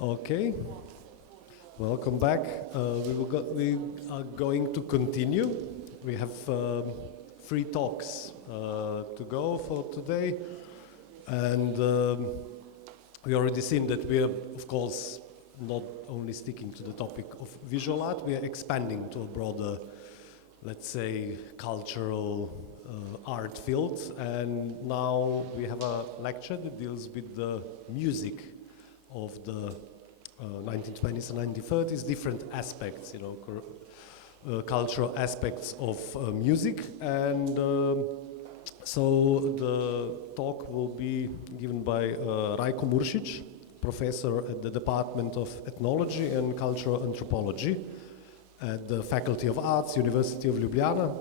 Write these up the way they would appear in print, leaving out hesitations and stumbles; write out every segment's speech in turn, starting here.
Okay, welcome back. We are going to continue. We have 3 talks to go for today, and we already seen that we are, of course, not only sticking to the topic of visual art, we are expanding to a broader, let's say, cultural art field. And now we have a lecture that deals with the music of the 1920s and 1930s, different aspects, you know, cultural aspects of music. And so the talk will be given by Rajko MURŠIČ, professor at the Department of Ethnology and Cultural Anthropology at the Faculty of Arts, University of Ljubljana.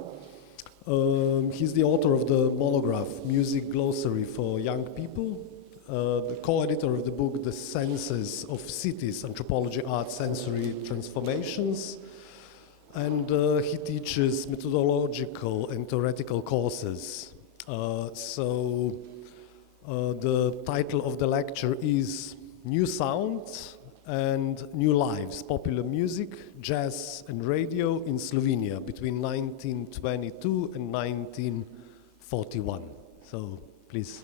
He's the author of the monograph Music Glossary for Young People, the co-editor of the book The Senses of Cities, Anthropology, Art, Sensory Transformations, and he teaches methodological and theoretical courses. The title of the lecture is New Sounds and New Lives, Popular Music, Jazz and Radio in Slovenia between 1922 and 1941. So, please.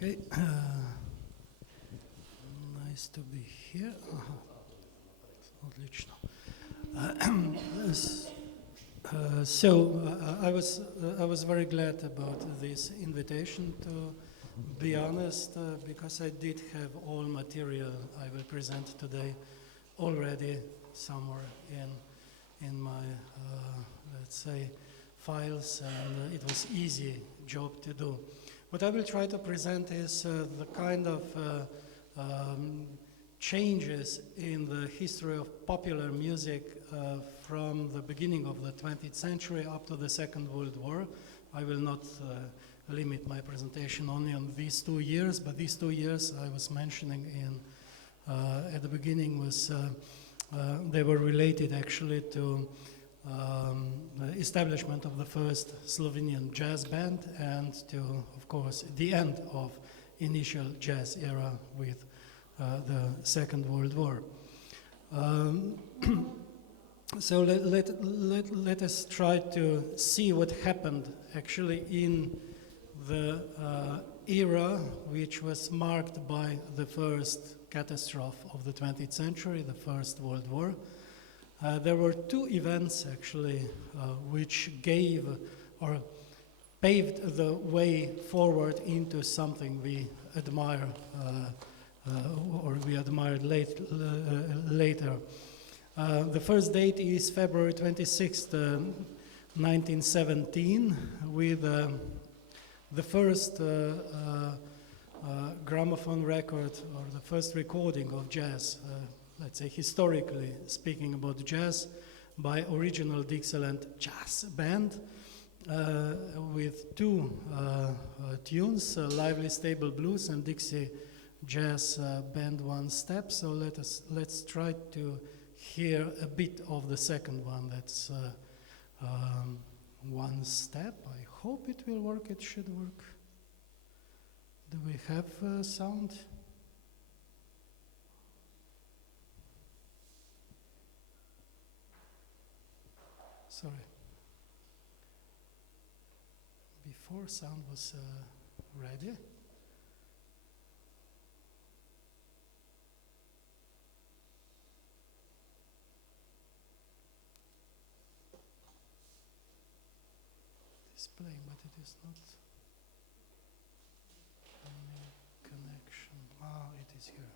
Okay, nice to be here. Отлично. I was very glad about this invitation, to be honest, because I did have all material I will present today already somewhere in my let's say files, and it was easy job to do. What I will try to present is the kind of changes in the history of popular music from the beginning of the 20th century up to the Second World War. I will not limit my presentation only on these 2 years, but these 2 years I was mentioning at the beginning was they were related actually to establishment of the first Slovenian jazz band and to, of course, the end of initial jazz era with the Second World War. So let us try to see what happened actually in the era which was marked by the first catastrophe of the 20th century, the First World War. There were 2 events actually which gave or paved the way forward into something we admire or we admired later. The first date is February 26th, 1917, with the first gramophone record, or the first recording of jazz, let's say historically speaking about jazz, by original Dixieland jazz band with 2 tunes, Lively Stable Blues and Dixie Jazz Band One Step. So let's try to hear a bit of the second one. That's One Step. I hope it will work. It should work. Do we have sound? Sorry. Before sound was ready. Displaying, but it is not any connection. Ah, it is here.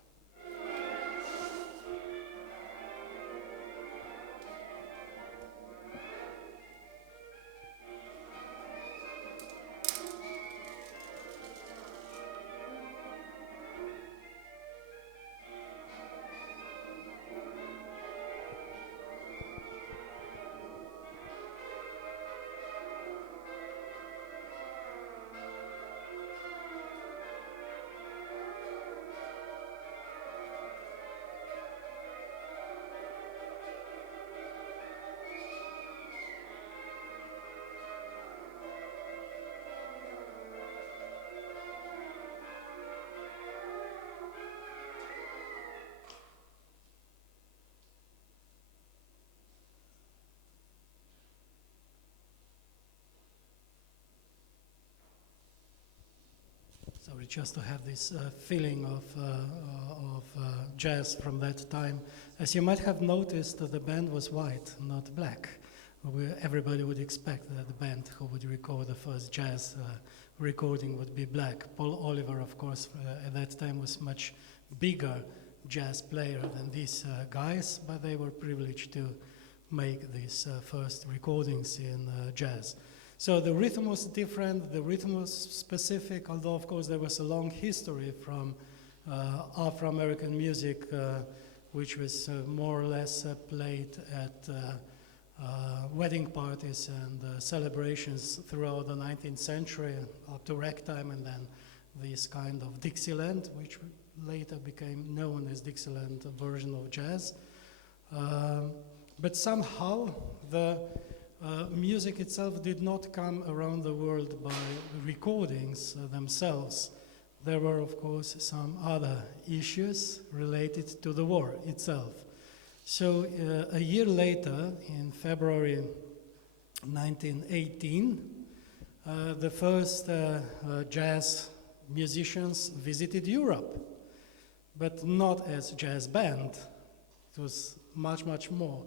sorry, just to have this feeling of jazz from that time. As you might have noticed, the band was white, not black. Everybody would expect that the band who would record the first jazz recording would be black. Paul Oliver, of course, at that time was much bigger jazz player than these guys, but they were privileged to make these first recordings in jazz. So the rhythm was different, the rhythm was specific, although of course there was a long history from Afro-American music, which was more or less played at wedding parties and celebrations throughout the 19th century up to ragtime, and then this kind of Dixieland, which later became known as Dixieland version of jazz. But somehow the music itself did not come around the world by recordings themselves. There were, of course, some other issues related to the war itself. So a year later, in February 1918, the first jazz musicians visited Europe, but not as jazz band. It was much, much more.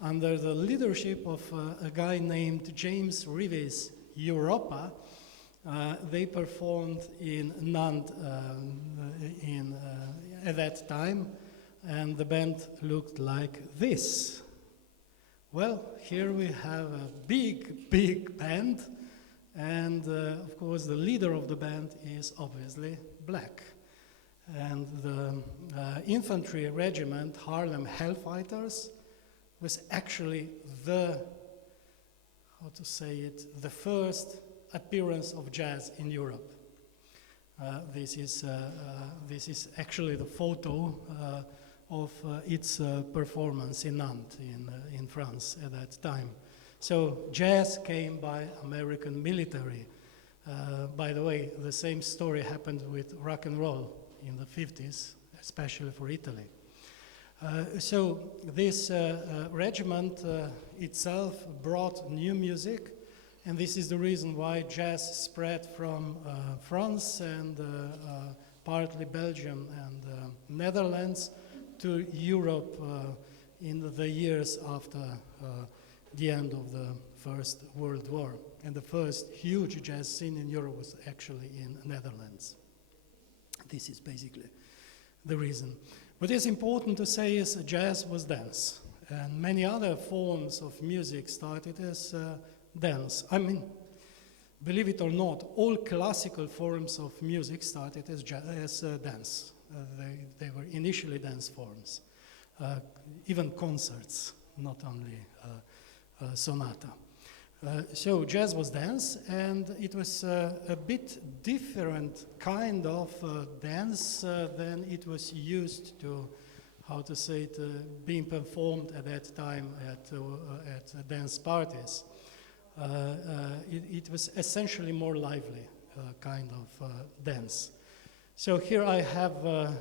Under the leadership of a guy named James Reeves Europa, they performed in Nantes at that time, and the band looked like this. Well, here we have a big, big band, and of course the leader of the band is obviously black. And the infantry regiment, Harlem Hellfighters, was actually the first appearance of jazz in Europe. This is actually the photo of its performance in Nantes in France at that time. So jazz came by American military. By the way, the same story happened with rock and roll in the 50s, especially for Italy. So this regiment itself brought new music, and this is the reason why jazz spread from France and partly Belgium and Netherlands to Europe in the years after the end of the First World War. And the first huge jazz scene in Europe was actually in Netherlands. This is basically the reason. What is important to say is jazz was dance, and many other forms of music started as dance. I mean, believe it or not, all classical forms of music started as dance. They were initially dance forms, even concerts, not only sonata. So jazz was dance, and it was a bit different kind of dance than it was used to, being performed at that time at dance parties. It was essentially more lively kind of dance. So here I have a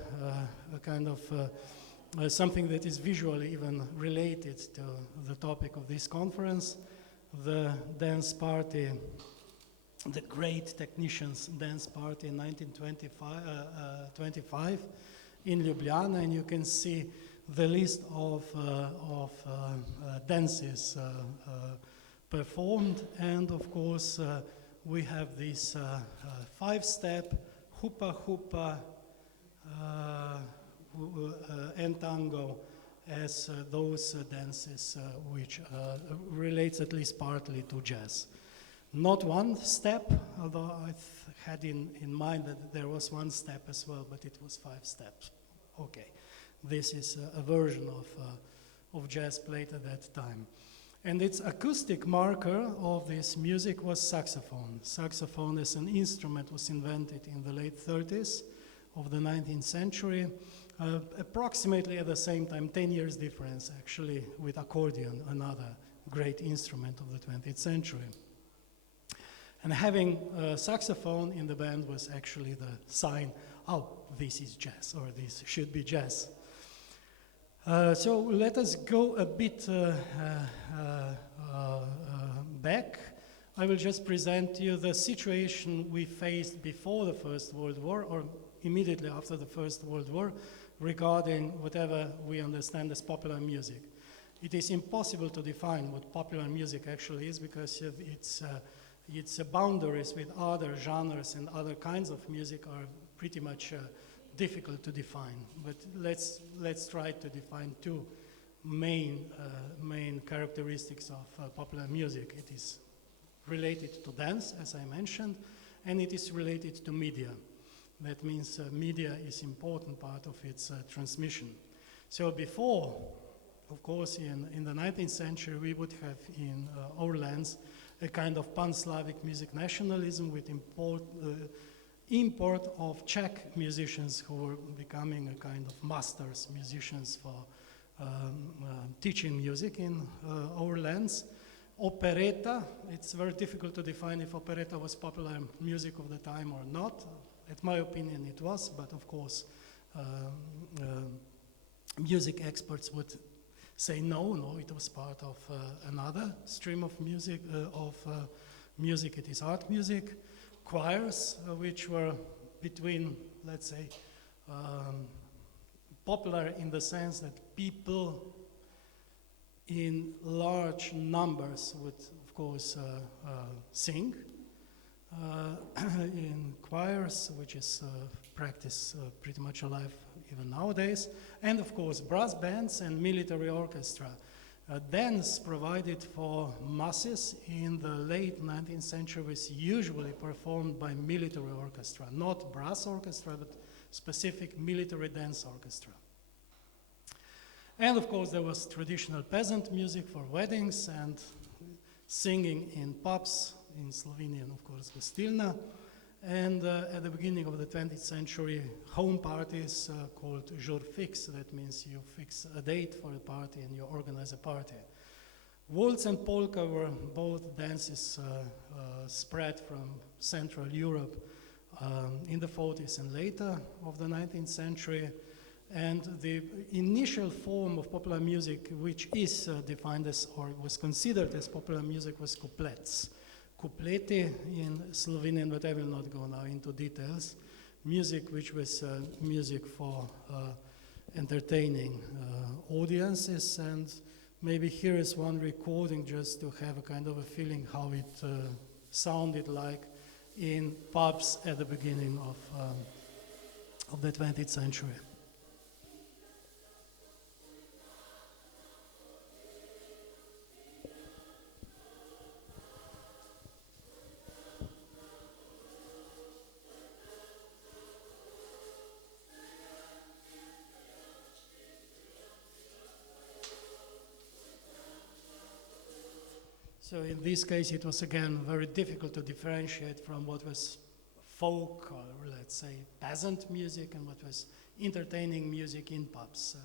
kind of something that is visually even related to the topic of this conference. The dance party, the Great Technicians Dance Party in 1925 in Ljubljana, and you can see the list of dances performed, and of course we have this 5-step hoopa hoopa and tango as those dances which relates at least partly to jazz. Not one step, although I had in mind that there was one step as well, but it was 5 steps. Okay, this is a version of jazz played at that time. And its acoustic marker of this music was saxophone. Saxophone as an instrument was invented in the late 30s of the 19th century. Approximately at the same time, 10 years difference actually with accordion, another great instrument of the 20th century. And having a saxophone in the band was actually the sign, oh, this is jazz, or this should be jazz. So let us go a bit back. I will just present to you the situation we faced before the First World War or immediately after the First World War regarding whatever we understand as popular music. It is impossible to define what popular music actually is because its boundaries with other genres and other kinds of music are pretty much difficult to define. But let's try to define two main characteristics of popular music. It is related to dance, as I mentioned, and it is related to media. That means media is important part of its transmission. So before, of course, in the 19th century, we would have in our lands a kind of pan-Slavic music nationalism with import of Czech musicians who were becoming a kind of masters musicians for teaching music in our lands. Operetta, it's very difficult to define if operetta was popular music of the time or not. In my opinion, it was, but of course, music experts would say no, it was part of another stream of music, music, it is art music. Choirs, which were between, let's say, popular in the sense that people in large numbers would, of course, sing in choirs, which is practice pretty much alive even nowadays, and of course brass bands and military orchestra. Dance provided for masses in the late 19th century was usually performed by military orchestra, not brass orchestra, but specific military dance orchestra. And of course there was traditional peasant music for weddings and singing in pubs, in Slovenian of course Gostilna, and at the beginning of the 20th century home parties called jour fixe, that means you fix a date for a party and you organize a party. Waltz and polka were both dances spread from Central Europe in the 40s and later of the 19th century. And the initial form of popular music, which is defined as, or was considered as popular music, was couplets. Couplety in Slovenian, but I will not go now into details. Music which was music for entertaining audiences, and maybe here is one recording just to have a kind of a feeling how it sounded like in pubs at the beginning of the 20th century. So in this case, it was again very difficult to differentiate from what was folk or let's say peasant music and what was entertaining music in pubs.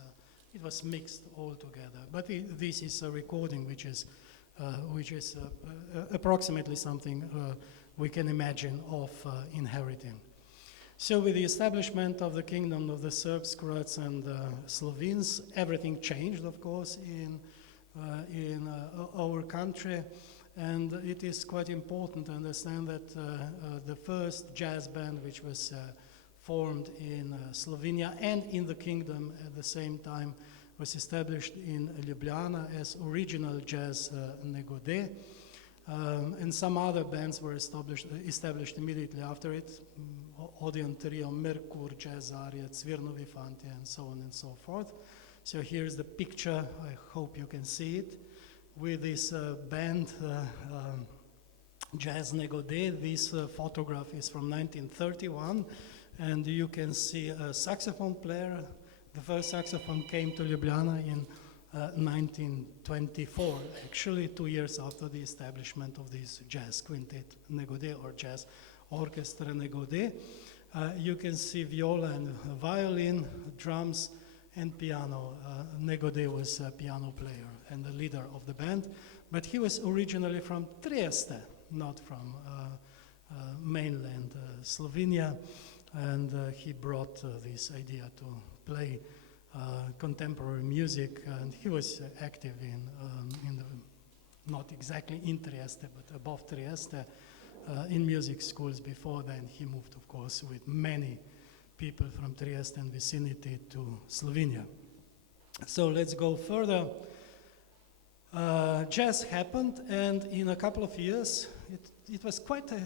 It was mixed all together. But this is a recording which is approximately something we can imagine of inheriting. So with the establishment of the kingdom of the Serbs, Croats and Slovenes, everything changed, of course, in our country, and it is quite important to understand that the first jazz band which was formed in Slovenia and in the kingdom at the same time was established in Ljubljana as original jazz negode, and some other bands were established immediately after it, Odeon Trio, Merkur, Jazz Aria, Cvirnovi Fanti, and so on and so forth. So here's the picture, I hope you can see it, with this band, Jazz Negode. This photograph is from 1931, and you can see a saxophone player. The first saxophone came to Ljubljana in 1924, actually 2 years after the establishment of this jazz quintet Negode or jazz orchestra Negode. You can see viola and violin, drums, and piano. Negode was a piano player and the leader of the band, but he was originally from Trieste, not from mainland Slovenia, and he brought this idea to play contemporary music, and he was active in the not exactly in Trieste, but above Trieste, in music schools. Before then, he moved, of course, with many people from Trieste and vicinity to Slovenia. So let's go further. Jazz happened, and in a couple of years, it was quite a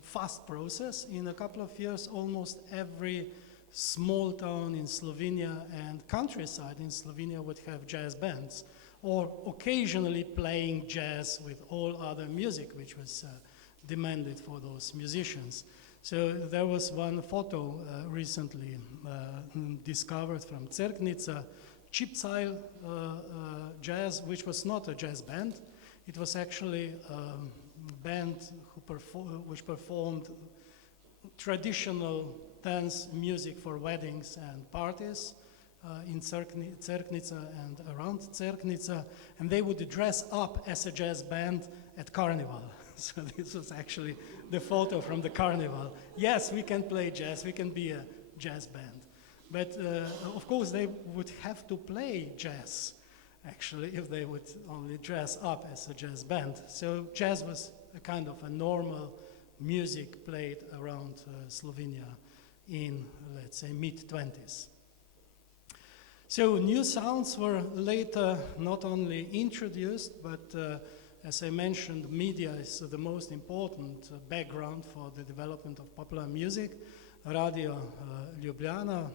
fast process. In a couple of years, almost every small town in Slovenia and countryside in Slovenia would have jazz bands, or occasionally playing jazz with all other music, which was demanded for those musicians. So there was one photo recently discovered from Cerknica, Chipzile jazz, which was not a jazz band. It was actually a band which performed traditional dance music for weddings and parties in Cerknica and around Cerknica, and they would dress up as a jazz band at carnival. So this was actually the photo from the carnival. Yes, we can play jazz, we can be a jazz band. But of course they would have to play jazz, actually, if they would only dress up as a jazz band. So jazz was a kind of a normal music played around Slovenia in, let's say, mid-20s. So new sounds were later not only introduced, but as I mentioned, media is the most important background for the development of popular music. Radio Ljubljana,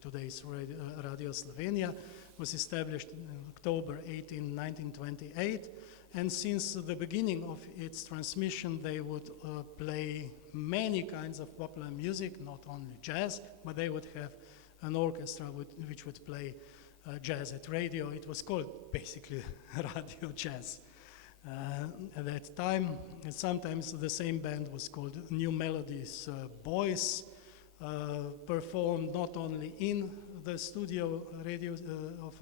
today's Radio Slovenia, was established in October 1928, and since the beginning of its transmission they would play many kinds of popular music, not only jazz, but they would have an orchestra which would play jazz at radio. It was called basically radio jazz at that time, and sometimes the same band was called New Melodies Boys, performed not only in the studio radio of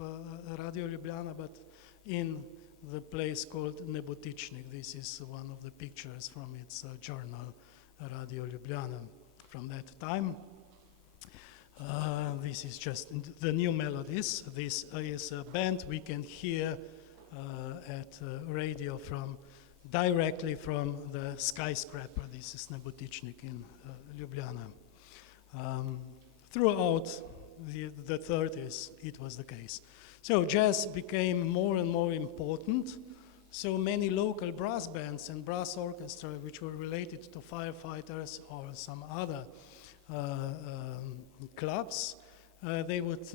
Radio Ljubljana, but in the place called Nebotičnik. This is one of the pictures from its journal Radio Ljubljana from that time. This is just the New Melodies. This is a band we can hear at radio directly from the skyscraper. This is Nebotičnik in Ljubljana. Throughout the 30s, it was the case. So jazz became more and more important. So many local brass bands and brass orchestra, which were related to firefighters or some other clubs, they would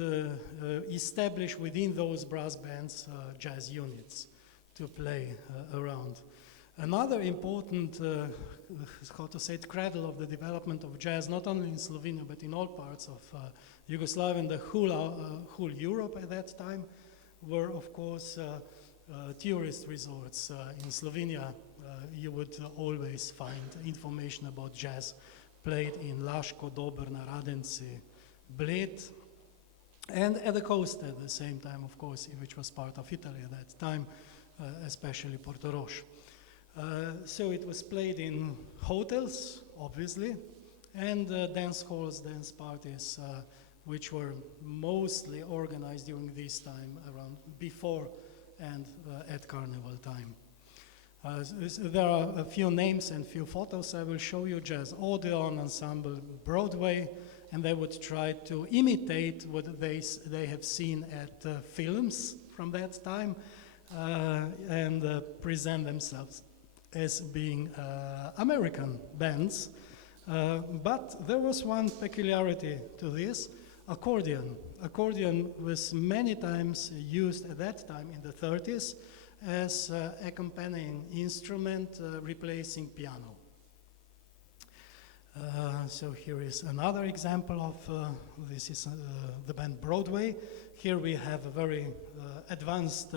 establish within those brass bands jazz units to play around. Another important, how to say it, cradle of the development of jazz, not only in Slovenia but in all parts of Yugoslavia and the whole Europe at that time, were of course tourist resorts. In Slovenia, you would always find information about jazz played in Laško, Dobrna, Radenci, Bled, and at the coast at the same time, of course, which was part of Italy at that time, especially Portorož. So it was played in hotels, obviously, and dance halls, dance parties, which were mostly organized during this time, around before and at carnival time. There are a few names and few photos I will show you. Jazz Odeon Ensemble Broadway, and they would try to imitate what they have seen at films from that time and present themselves as being American bands. But there was one peculiarity to this: accordion. Accordion was many times used at that time in the 30s as accompanying instrument replacing piano. So here is another example of this is the band Broadway. Here we have a very advanced,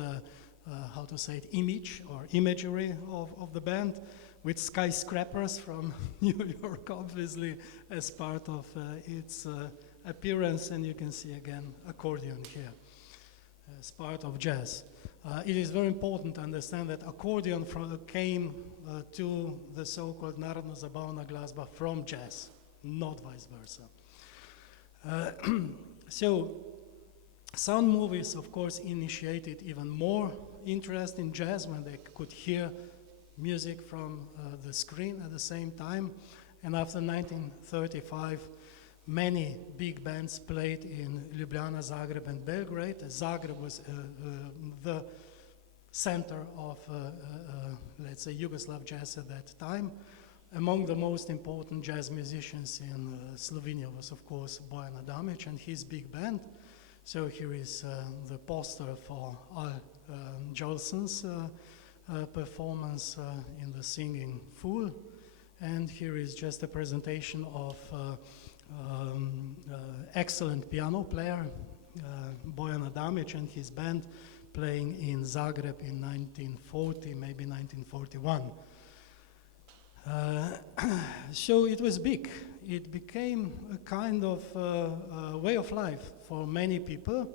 how to say it, image or imagery of the band, with skyscrapers from New York, obviously, as part of its appearance, and you can see again accordion here as part of jazz. It is very important to understand that accordion came to the so-called narodno-zabavna glasba from jazz, not vice versa. So Sound movies, of course, initiated even more interest in jazz when they could hear music from the screen at the same time. And after 1935, many big bands played in Ljubljana, Zagreb, and Belgrade. Zagreb was the center of, let's say, Yugoslav jazz at that time. Among the most important jazz musicians in Slovenia was, of course, Bojan Adamic and his big band. So here is the poster for Al Jolson's performance in the Singing Fool. And here is just a presentation of excellent piano player, Bojan Adamic and his band playing in Zagreb in 1940, maybe 1941. So it was big. It became a kind of way of life for many people.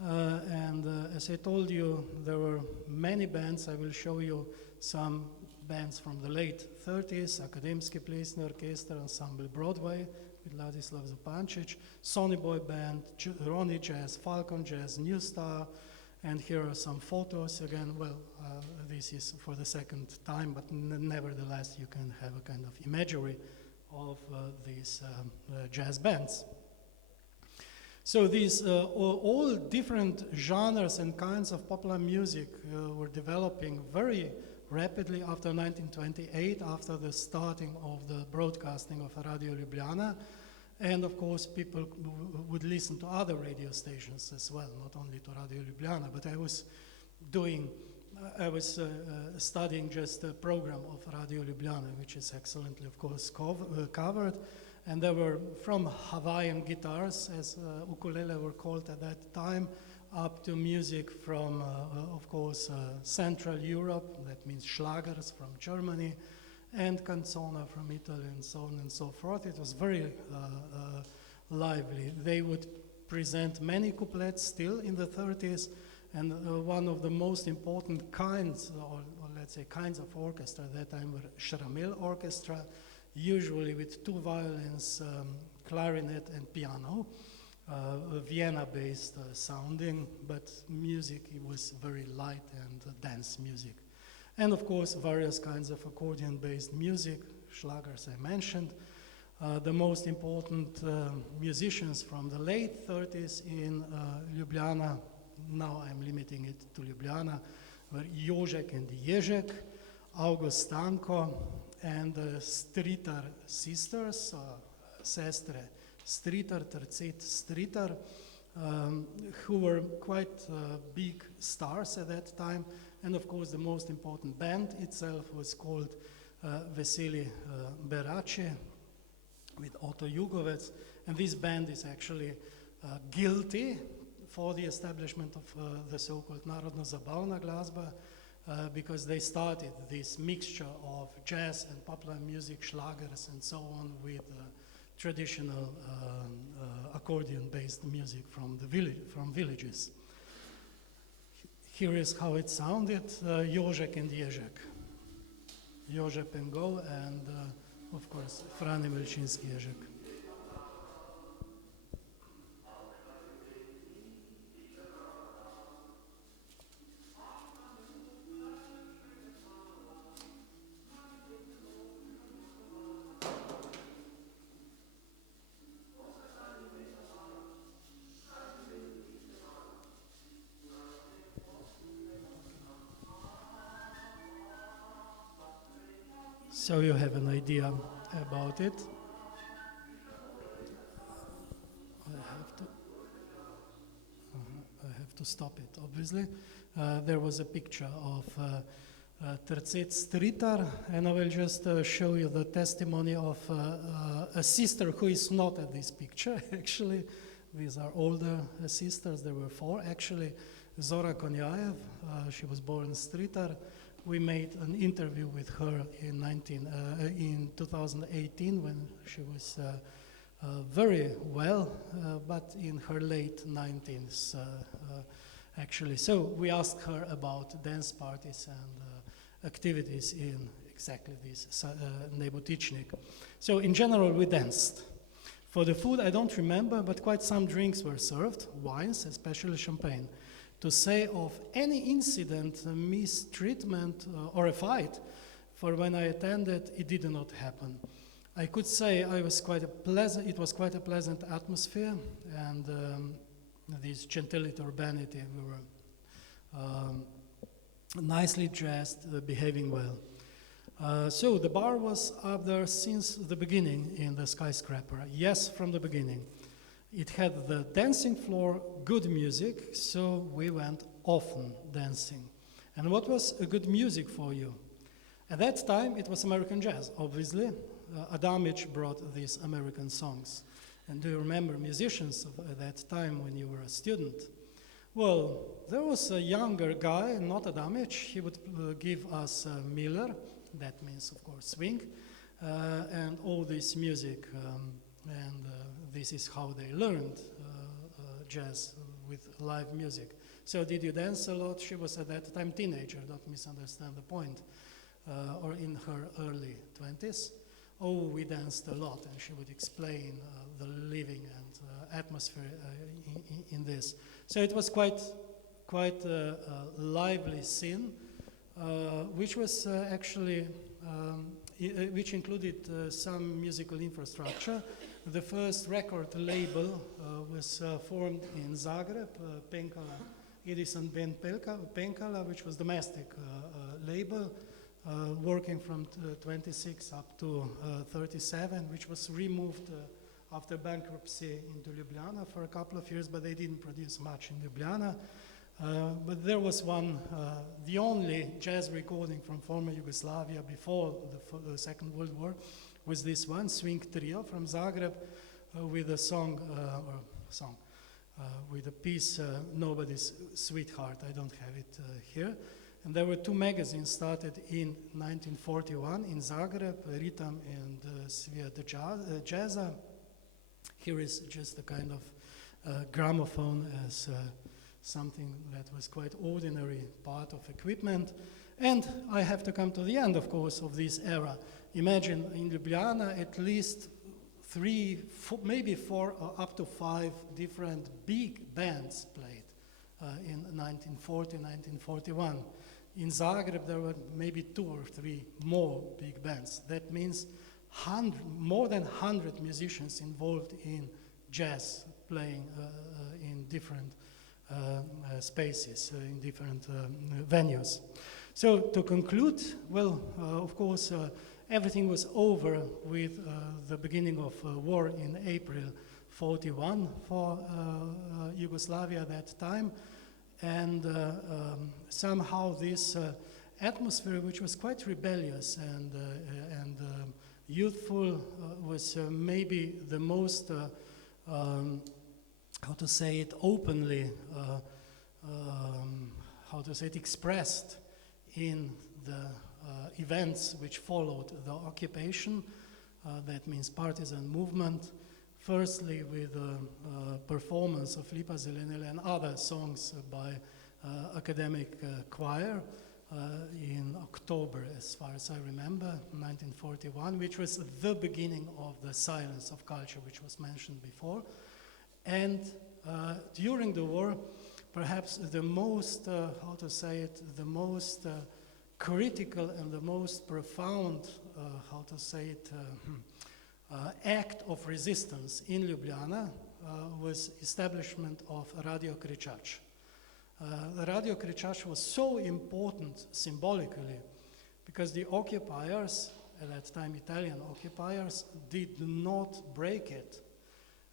As I told you, there were many bands. I will show you some bands from the late 30s, Akademski plesni orkester, Ensemble Broadway with Ladislav Zupančić, Sonny Boy Band, Ronnie Jazz, Falcon Jazz, New Star, and here are some photos. Again, well, this is for the second time, but nevertheless you can have a kind of imagery of these jazz bands. So these all different genres and kinds of popular music were developing very rapidly after 1928, after the starting of the broadcasting of Radio Ljubljana. And of course, people would listen to other radio stations as well, not only to Radio Ljubljana. But I was studying just a program of Radio Ljubljana, which is excellently, of course, covered. And there were from Hawaiian guitars, as ukulele were called at that time, up to music from, of course, Central Europe, that means Schlagers from Germany, and canzona from Italy, and so on and so forth. It was very lively. They would present many couplets still in the 30s, and one of the most important kinds, or let's say kinds of orchestra at that time were Shramil orchestra, usually with two violins, clarinet and piano, Vienna-based sounding, but music, it was very light and dance music. And of course, various kinds of accordion-based music, Schlagers I mentioned. The most important musicians from the late 30s in Ljubljana, now I'm limiting it to Ljubljana, were Jožek and Ježek, August Stanko, and the Stritar sisters, Sestre Stritar, Tercet Stritar, who were quite big stars at that time. And of course, the most important band itself was called Veseli Beraci with Otto Jugovec. And this band is actually guilty for the establishment of the so-called Narodno-zabavna glazba, because they started this mixture of jazz and popular music, Schlagers and so on, with traditional accordion-based music from villages. Here is how it sounded, Jožek and Ježek. Jože Pengo and, of course, Frane Melčinski Ježek. So you have an idea about it. I have to stop it, obviously. There was a picture of Tercet Stritar, and I will just show you the testimony of a sister who is not at this picture, actually. These are older sisters. There were four, actually. Zora Konjaev, she was born Stritar. We made an interview with her in 2018 when she was very well, but in her late 90s, actually. So we asked her about dance parties and activities in exactly this Nebotichnik. So in general, we danced. For the food, I don't remember, but quite some drinks were served, wines, especially champagne. To say of any incident, mistreatment, or a fight, for when I attended, it did not happen. I could say it was quite a pleasant atmosphere, and this gentility, urbanity, we were nicely dressed, behaving well. So the bar was up there since the beginning in the skyscraper. Yes, from the beginning. It had the dancing floor, good music, so we went often dancing. And what was a good music for you? At that time, it was American jazz, obviously. Adamich brought these American songs. And do you remember musicians at that time when you were a student? Well, there was a younger guy, not Adamich. He would give us Miller, that means, of course, swing, and all this music. This is how they learned jazz with live music. So did you dance a lot? She was at that time teenager, don't misunderstand the point, or in her early 20s. Oh, we danced a lot, and she would explain the living and atmosphere in this. So it was quite a lively scene, which was actually, which included some musical infrastructure. The first record label was formed in Zagreb, Penkala, Edison Ben Penkala, which was domestic label, working from 26 up to 37, which was removed after bankruptcy into Ljubljana for a couple of years, but they didn't produce much in Ljubljana. But there was one, the only jazz recording from former Yugoslavia before the Second World War was this one, Swing Trio from Zagreb, with a song, with a piece, Nobody's Sweetheart. I don't have it here. And there were two magazines started in 1941 in Zagreb, Ritam and Svijet Jazza. Here is just a kind of gramophone as something that was quite ordinary part of equipment. And I have to come to the end, of course, of this era. Imagine in Ljubljana at least 3, 4, maybe 4 or up to 5 different big bands played in 1940, 1941. In Zagreb, there were maybe 2 or 3 more big bands. That means more than 100 musicians involved in jazz playing in different spaces, in different venues. So to conclude, well, of course, everything was over with the beginning of war in April 41 for Yugoslavia at that time. And somehow this atmosphere, which was quite rebellious and youthful, was maybe the most, how to say it openly, how to say it expressed in the events which followed the occupation. That means partisan movement. Firstly, with the performance of Lipa Zelenele and other songs by academic choir in October, as far as I remember, 1941, which was the beginning of the silence of culture, which was mentioned before. And during the war, perhaps the most, how to say it, the most critical and the most profound, how to say it, act of resistance in Ljubljana was establishment of Radio Kričač. Radio Kričač was so important symbolically because the occupiers, at that time Italian occupiers, did not break it.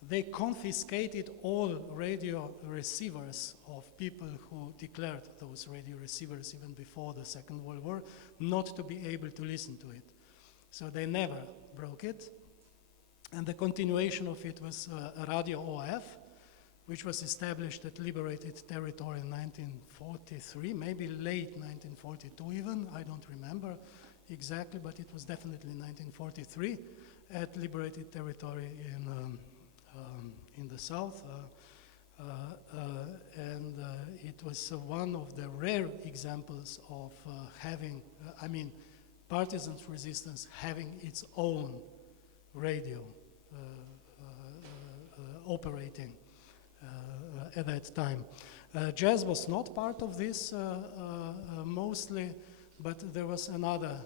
They confiscated all radio receivers of people who declared those radio receivers even before the Second World War not to be able to listen to it. So they never broke it. And the continuation of it was Radio OF, which was established at liberated territory in 1943, maybe late 1942 even, I don't remember exactly, but it was definitely 1943 at liberated territory in the south. And it was one of the rare examples of having, partisan resistance having its own radio operating at that time. Jazz was not part of this mostly, but there was another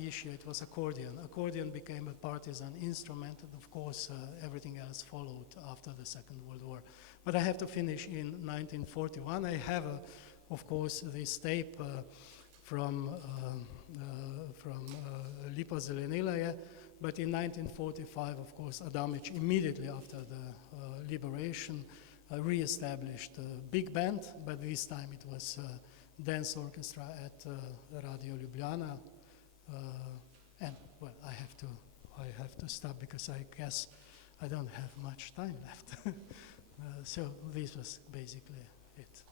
issue. It was accordion. Accordion became a partisan instrument, and of course everything else followed after the Second World War. But I have to finish in 1941. I have, of course, this tape from Lipa Zelenilaya, but in 1945, of course, Adamic, immediately after the liberation, re-established a big band, but this time it was dance orchestra at Radio Ljubljana, and well, I have to stop because I guess I don't have much time left. So this was basically it.